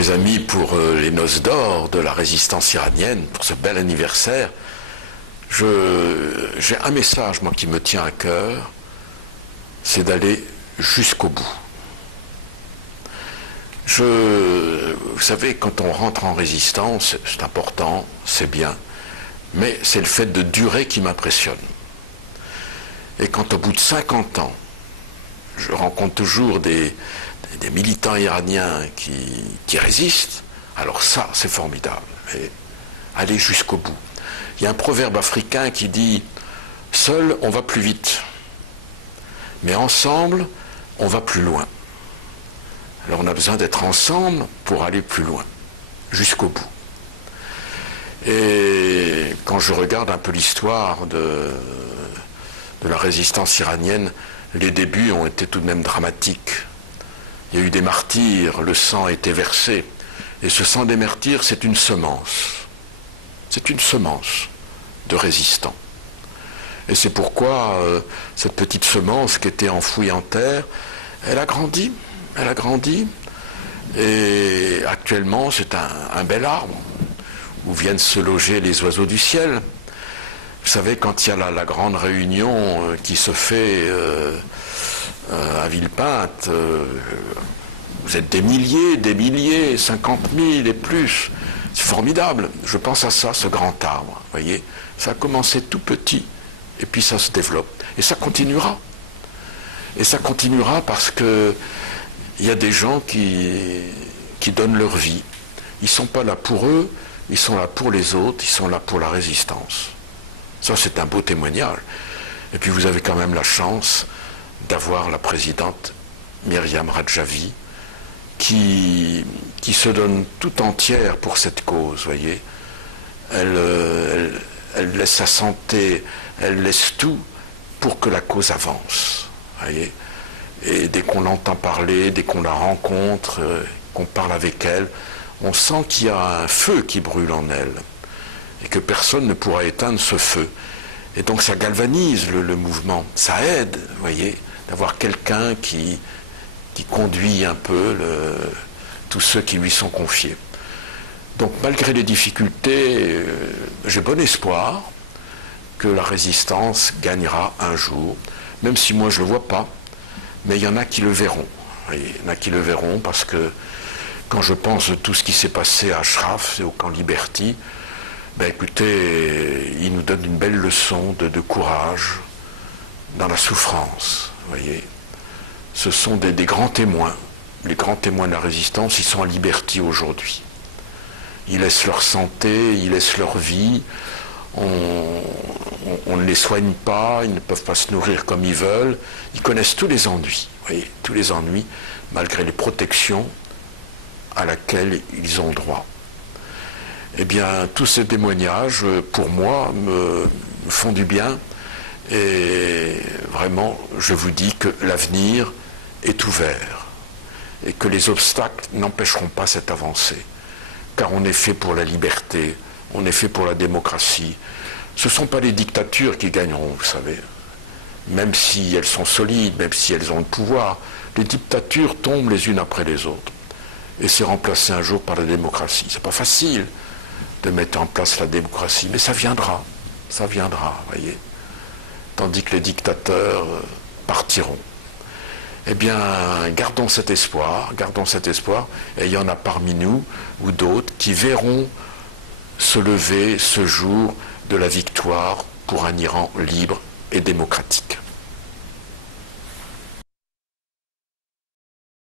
Mes amis, pour les noces d'or de la résistance iranienne, pour ce bel anniversaire, j'ai un message, moi, qui me tient à cœur, c'est d'aller jusqu'au bout. Vous savez, quand on rentre en résistance, c'est important, c'est bien, mais c'est le fait de durer qui m'impressionne. Et quand au bout de 50 ans, je rencontre toujours des militants iraniens qui résistent, alors ça, c'est formidable. Et aller jusqu'au bout. Il y a un proverbe africain qui dit « Seul, on va plus vite, mais ensemble, on va plus loin ». Alors on a besoin d'être ensemble pour aller plus loin, jusqu'au bout. Et quand je regarde un peu l'histoire de la résistance iranienne, les débuts ont été tout de même dramatiques. Il y a eu des martyrs, le sang a été versé. Et ce sang des martyrs, c'est une semence. C'est une semence de résistants. Et c'est pourquoi cette petite semence qui était enfouie en terre, elle a grandi. Elle a grandi. Et actuellement, c'est un bel arbre où viennent se loger les oiseaux du ciel. Vous savez, quand il y a la grande réunion qui se fait à Villepinte, vous êtes des milliers, 50 000 et plus. C'est formidable. Je pense à ça, ce grand arbre. Vous voyez, ça a commencé tout petit et puis ça se développe. Et ça continuera. Et ça continuera parce que il y a des gens qui donnent leur vie. Ils ne sont pas là pour eux, ils sont là pour les autres, ils sont là pour la résistance. Ça, c'est un beau témoignage. Et puis vous avez quand même la chance d'avoir la présidente Myriam Radjavi qui se donne tout entière pour cette cause, voyez. Elle laisse sa santé, elle laisse tout pour que la cause avance, voyez. Et dès qu'on l'entend parler, dès qu'on la rencontre, qu'on parle avec elle, on sent qu'il y a un feu qui brûle en elle et que personne ne pourra éteindre ce feu. Et donc ça galvanise le mouvement, ça aide, vous voyez, d'avoir quelqu'un qui conduit un peu tous ceux qui lui sont confiés. Donc malgré les difficultés, j'ai bon espoir que la résistance gagnera un jour, même si moi je ne le vois pas, mais il y en a qui le verront. Il y en a qui le verront parce que quand je pense de tout ce qui s'est passé à Ashraf et au camp Liberty, ben écoutez, il nous donne une belle leçon de courage dans la souffrance, vous voyez. Ce sont des grands témoins. Les grands témoins de la résistance, ils sont à Liberty aujourd'hui. Ils laissent leur santé, ils laissent leur vie. On ne les soigne pas, ils ne peuvent pas se nourrir comme ils veulent. Ils connaissent tous les ennuis, vous voyez, tous les ennuis, malgré les protections à laquelle ils ont droit. Eh bien, tous ces témoignages, pour moi, me font du bien. Et vraiment, je vous dis que l'avenir est ouvert et que les obstacles n'empêcheront pas cette avancée. Car on est fait pour la liberté, on est fait pour la démocratie. Ce ne sont pas les dictatures qui gagneront, vous savez. Même si elles sont solides, même si elles ont le pouvoir, les dictatures tombent les unes après les autres. Et c'est remplacé un jour par la démocratie. C'est pas facile de mettre en place la démocratie, mais ça viendra, voyez. Tandis que les dictateurs partiront. Eh bien, gardons cet espoir, et il y en a parmi nous ou d'autres qui verront se lever ce jour de la victoire pour un Iran libre et démocratique.